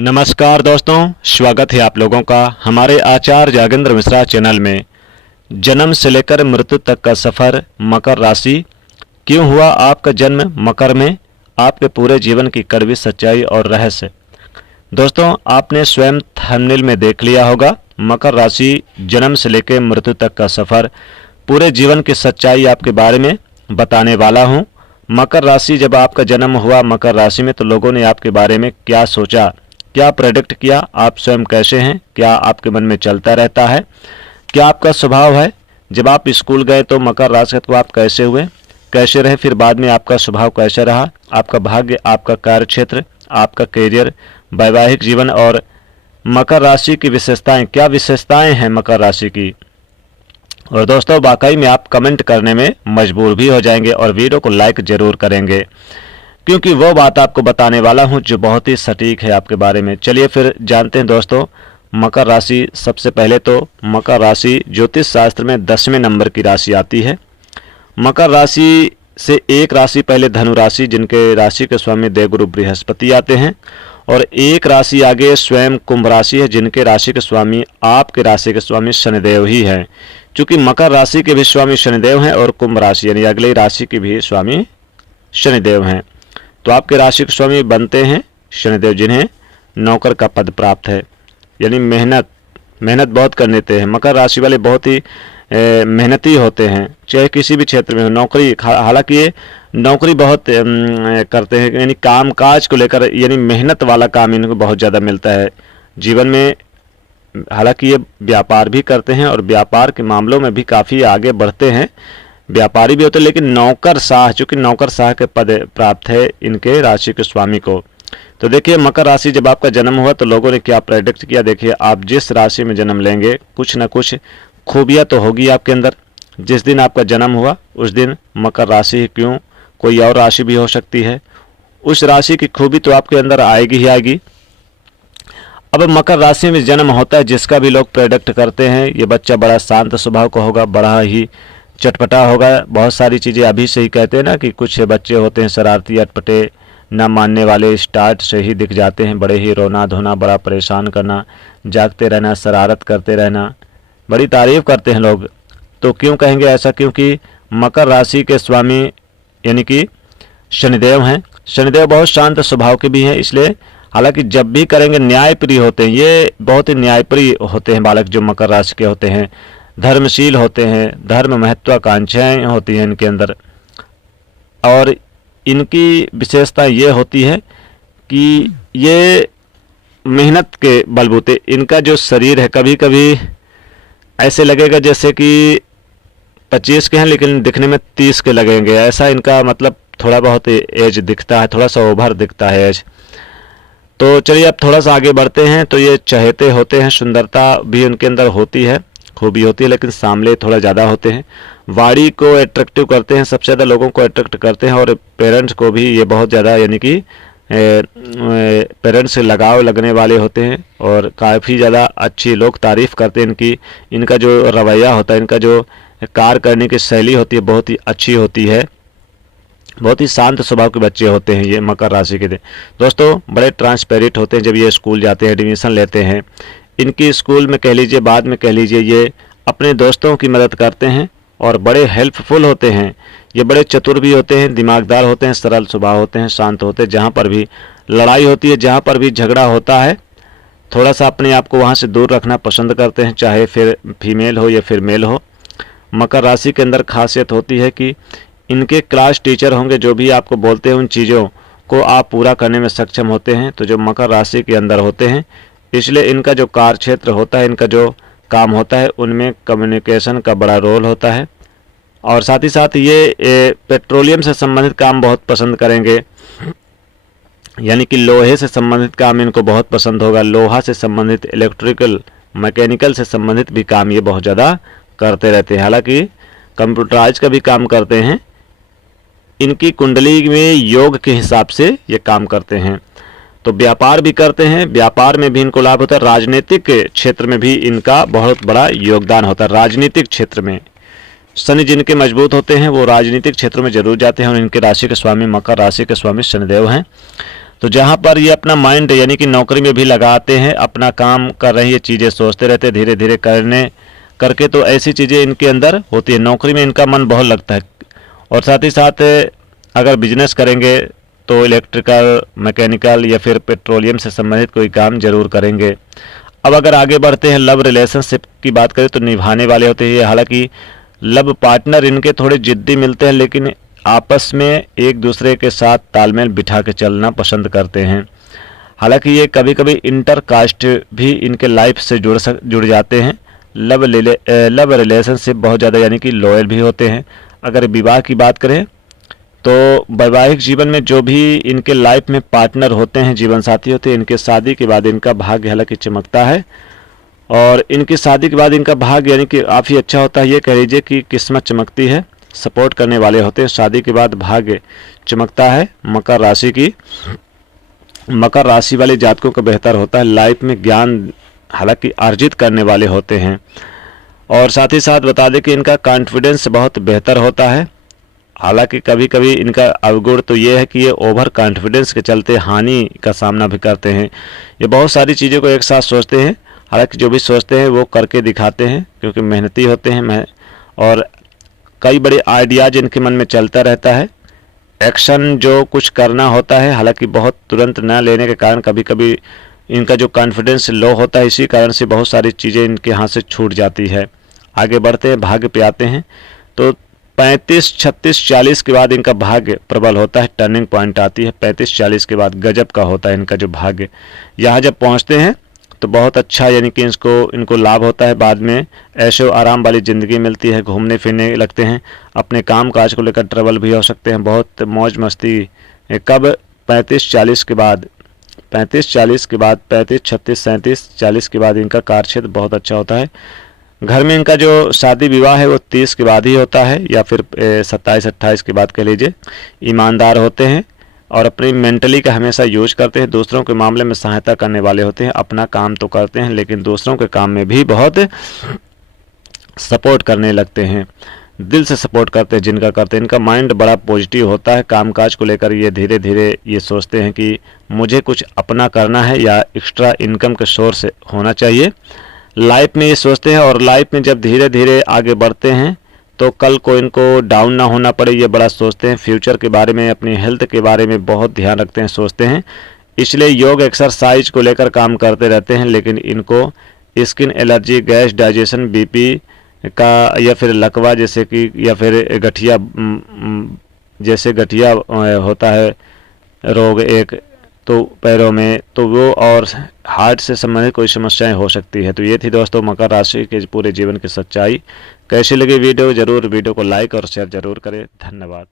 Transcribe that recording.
नमस्कार दोस्तों, स्वागत है आप लोगों का हमारे आचार्य जागेंद्र मिश्रा चैनल में। जन्म से लेकर मृत्यु तक का सफ़र, मकर राशि। क्यों हुआ आपका जन्म मकर में? आपके पूरे जीवन की कड़वी सच्चाई और रहस्य। दोस्तों, आपने स्वयं थंबनेल में देख लिया होगा, मकर राशि जन्म से लेकर मृत्यु तक का सफ़र, पूरे जीवन की सच्चाई आपके बारे में बताने वाला हूँ। मकर राशि, जब आपका जन्म हुआ मकर राशि में, तो लोगों ने आपके बारे में क्या सोचा, क्या प्रेडिक्ट किया, आप स्वयं कैसे हैं, क्या आपके मन में चलता रहता है, क्या आपका स्वभाव है। जब आप स्कूल गए तो मकर राशि को आप कैसे हुए, कैसे रहे, फिर बाद में आपका स्वभाव कैसा रहा, आपका भाग्य, आपका कार्यक्षेत्र, आपका करियर, वैवाहिक जीवन और मकर राशि की विशेषताएं, क्या विशेषताएं हैं मकर राशि की। और दोस्तों, वाकई में आप कमेंट करने में मजबूर भी हो जाएंगे और वीडियो को लाइक जरूर करेंगे, क्योंकि वो बात आपको बताने वाला हूं जो बहुत ही सटीक है आपके बारे में। चलिए फिर जानते हैं दोस्तों, मकर राशि। सबसे पहले तो मकर राशि ज्योतिष शास्त्र में 10वें नंबर की राशि आती है। मकर राशि से एक राशि पहले धनु राशि, जिनके राशि के स्वामी देवगुरु बृहस्पति आते हैं, और एक राशि आगे स्वयं कुंभ राशि है, जिनके राशि के स्वामी आपके राशि के स्वामी शनिदेव ही हैं। चूंकि मकर राशि के भी स्वामी शनिदेव हैं और कुंभ राशि यानी अगली राशि के भी स्वामी शनिदेव हैं, तो आपके राशि के स्वामी बनते हैं शनिदेव, जिन्हें नौकर का पद प्राप्त है। यानी मेहनत बहुत कर लेते हैं मकर राशि वाले, बहुत ही मेहनती होते हैं, चाहे किसी भी क्षेत्र में हो। नौकरी, हालांकि ये नौकरी बहुत करते हैं, यानी काम काज को लेकर, यानी मेहनत वाला काम इनको बहुत ज़्यादा मिलता है जीवन में। हालांकि ये व्यापार भी करते हैं और व्यापार के मामलों में भी काफ़ी आगे बढ़ते हैं, व्यापारी भी होते हैं, लेकिन नौकरशाह, चूंकि नौकरशाह के पद प्राप्त है इनके राशि के स्वामी को। तो देखिए, मकर राशि जब आपका जन्म हुआ तो लोगों ने क्या प्रेडिक्ट किया। देखिए, आप जिस राशि में जन्म लेंगे, कुछ ना कुछ खूबियाँ तो होगी आपके अंदर। जिस दिन आपका जन्म हुआ उस दिन मकर राशि ही क्यों, कोई और राशि भी हो सकती है, उस राशि की खूबी तो आपके अंदर आएगी ही आएगी। अब मकर राशि में जन्म होता है जिसका भी लोग प्रेडिक्ट करते हैं, ये बच्चा बड़ा शांत स्वभाव का होगा, बड़ा ही चटपटा होगा। बहुत सारी चीज़ें अभी से ही कहते हैं ना कि कुछ बच्चे होते हैं शरारती, अटपटे, ना मानने वाले, स्टार्ट से ही दिख जाते हैं, बड़े ही रोना धोना, बड़ा परेशान करना, जागते रहना, शरारत करते रहना, बड़ी तारीफ करते हैं लोग। तो क्यों कहेंगे ऐसा? क्योंकि मकर राशि के स्वामी यानी कि शनिदेव हैं। शनिदेव बहुत शांत स्वभाव के भी हैं, इसलिए हालांकि जब भी करेंगे न्यायप्रिय होते हैं, ये बहुत ही न्यायप्रिय होते हैं बालक जो मकर राशि के होते हैं, धर्मशील होते हैं, धर्म महत्वाकांक्षाएं होती हैं इनके अंदर। और इनकी विशेषता ये होती है कि ये मेहनत के बलबूते, इनका जो शरीर है, कभी कभी ऐसे लगेगा जैसे कि 25 के हैं लेकिन दिखने में 30 के लगेंगे, ऐसा इनका मतलब थोड़ा बहुत एज दिखता है, थोड़ा सा ओवर दिखता है एज। तो चलिए अब थोड़ा सा आगे बढ़ते हैं। तो ये चहेते होते हैं, सुंदरता भी उनके अंदर होती है, खूबी होती है, लेकिन सामले थोड़ा ज़्यादा होते हैं, वाणी को अट्रैक्टिव करते हैं, सबसे ज़्यादा लोगों को अट्रैक्ट करते हैं, और पेरेंट्स को भी ये बहुत ज़्यादा, यानी कि पेरेंट्स से लगाव लगने वाले होते हैं, और काफ़ी ज़्यादा अच्छी लोग तारीफ़ करते हैं इनकी। इनका जो रवैया होता है, इनका जो कार्य करने की शैली होती है, बहुत ही अच्छी होती है, बहुत ही शांत स्वभाव के बच्चे होते हैं ये मकर राशि के। दोस्तों, बड़े ट्रांसपेरेंट होते हैं जब ये स्कूल जाते हैं, एडमिशन लेते हैं। इनकी स्कूल में कह लीजिए, बाद में कह लीजिए, ये अपने दोस्तों की मदद करते हैं और बड़े हेल्पफुल होते हैं। ये बड़े चतुर भी होते हैं, दिमागदार होते हैं, सरल स्वभाव होते हैं, शांत होते हैं। जहाँ पर भी लड़ाई होती है, जहाँ पर भी झगड़ा होता है, थोड़ा सा अपने आप को वहाँ से दूर रखना पसंद करते हैं, चाहे फिर फीमेल हो या फिर मेल हो। मकर राशि के अंदर खासियत होती है कि इनके क्लास टीचर होंगे, जो भी आपको बोलते हैं उन चीज़ों को आप पूरा करने में सक्षम होते हैं। तो जो मकर राशि के अंदर होते हैं, इसलिए इनका जो कार्य क्षेत्र होता है, इनका जो काम होता है, उनमें कम्युनिकेशन का बड़ा रोल होता है। और साथ ही साथ ये पेट्रोलियम से संबंधित काम बहुत पसंद करेंगे, यानी कि लोहे से संबंधित काम इनको बहुत पसंद होगा। लोहा से संबंधित, इलेक्ट्रिकल, मैकेनिकल से संबंधित भी काम ये बहुत ज़्यादा करते रहते हैं। हालांकि कंप्यूटराइज का भी काम करते हैं, इनकी कुंडली में योग के हिसाब से ये काम करते हैं। तो व्यापार भी करते हैं, व्यापार में भी इनको लाभ होता है। राजनीतिक क्षेत्र में भी इनका बहुत बड़ा योगदान होता है। राजनीतिक क्षेत्र में शनि जिनके मजबूत होते हैं वो राजनीतिक क्षेत्र में जरूर जाते हैं, और इनके राशि के स्वामी मकर राशि के स्वामी शनिदेव हैं। तो जहाँ पर ये अपना माइंड यानी कि नौकरी में भी लगाते हैं, अपना काम कर रहे हैं, ये चीज़ें सोचते रहते हैं, धीरे धीरे करके तो ऐसी चीज़ें इनके अंदर होती है। नौकरी में इनका मन बहुत लगता है। और साथ ही साथ अगर बिजनेस करेंगे तो इलेक्ट्रिकल, मैकेनिकल या फिर पेट्रोलियम से संबंधित कोई काम जरूर करेंगे। अब अगर आगे बढ़ते हैं, लव रिलेशनशिप की बात करें तो निभाने वाले होते हैं। हालांकि लव पार्टनर इनके थोड़े जिद्दी मिलते हैं, लेकिन आपस में एक दूसरे के साथ तालमेल बिठा के चलना पसंद करते हैं। हालांकि ये कभी कभी इंटर कास्ट भी इनके लाइफ से जुड़ जाते हैं। लव रिलेशनशिप बहुत ज़्यादा यानी कि लॉयल भी होते हैं। अगर विवाह की बात करें तो वैवाहिक जीवन में जो भी इनके लाइफ में पार्टनर होते हैं, जीवन साथी होते हैं, इनके शादी के बाद इनका भाग्य हालांकि चमकता है। और इनकी शादी के बाद इनका भाग्य यानी कि काफ़ी अच्छा होता है। ये कह लीजिए कि किस्मत चमकती है, सपोर्ट करने वाले होते हैं। शादी के बाद भाग्य चमकता है। मकर राशि वाले जातकों का बेहतर होता है। लाइफ में ज्ञान हालांकि अर्जित करने वाले होते हैं। और साथ ही साथ बता दें कि इनका कॉन्फिडेंस बहुत बेहतर होता है। हालांकि कभी कभी इनका अवगुण तो ये है कि ये ओवर कॉन्फिडेंस के चलते हानि का सामना भी करते हैं। ये बहुत सारी चीज़ों को एक साथ सोचते हैं, हालांकि जो भी सोचते हैं वो करके दिखाते हैं, क्योंकि मेहनती होते हैं। और कई बड़े आइडियाज इनके मन में चलता रहता है। एक्शन जो कुछ करना होता है, हालांकि बहुत तुरंत न लेने के कारण कभी कभी इनका जो कॉन्फिडेंस लो होता है, इसी कारण से बहुत सारी चीज़ें इनके हाथ से छूट जाती है। आगे बढ़ते हैं, भाग्य पे आते हैं तो 35, 36, 40 के बाद इनका भाग्य प्रबल होता है। टर्निंग पॉइंट आती है 35, 40 के बाद गजब का होता है इनका जो भाग्य। यहाँ जब पहुँचते हैं तो बहुत अच्छा यानी कि इनको लाभ होता है। बाद में ऐशो आराम वाली ज़िंदगी मिलती है, घूमने फिरने लगते हैं, अपने काम काज को लेकर ट्रबल भी हो सकते हैं, बहुत मौज मस्ती। कब 35, 40 के बाद 35, 40 के बाद 35, 36, 37, 40 के बाद इनका कार्यक्षेत्र बहुत अच्छा होता है। घर में इनका जो शादी विवाह है वो 30 के बाद ही होता है, या फिर 27, 28 के बाद कह लीजिए। ईमानदार होते हैं और अपनी मेंटली का हमेशा यूज करते हैं। दूसरों के मामले में सहायता करने वाले होते हैं। अपना काम तो करते हैं, लेकिन दूसरों के काम में भी बहुत सपोर्ट करने लगते हैं। दिल से सपोर्ट करते हैं जिनका करते हैं। इनका माइंड बड़ा पॉजिटिव होता है। कामकाज को लेकर ये धीरे धीरे ये सोचते हैं कि मुझे कुछ अपना करना है या एक्स्ट्रा इनकम के सोर्स होना चाहिए। लाइफ में ये सोचते हैं, और लाइफ में जब धीरे धीरे आगे बढ़ते हैं तो कल को इनको डाउन ना होना पड़े, ये बड़ा सोचते हैं। फ्यूचर के बारे में, अपनी हेल्थ के बारे में बहुत ध्यान रखते हैं, सोचते हैं। इसलिए योग एक्सरसाइज को लेकर काम करते रहते हैं। लेकिन इनको skin allergy, gas, digestion, BP का या फिर लकवा जैसे कि, या फिर गठिया जैसे गठिया होता है रोग एक, तो पैरों में तो वो, और हार्ट से संबंधित कोई समस्याएं हो सकती है। तो ये थी दोस्तों मकर राशि के पूरे जीवन की सच्चाई। कैसी लगी वीडियो, जरूर वीडियो को लाइक और शेयर जरूर करें। धन्यवाद।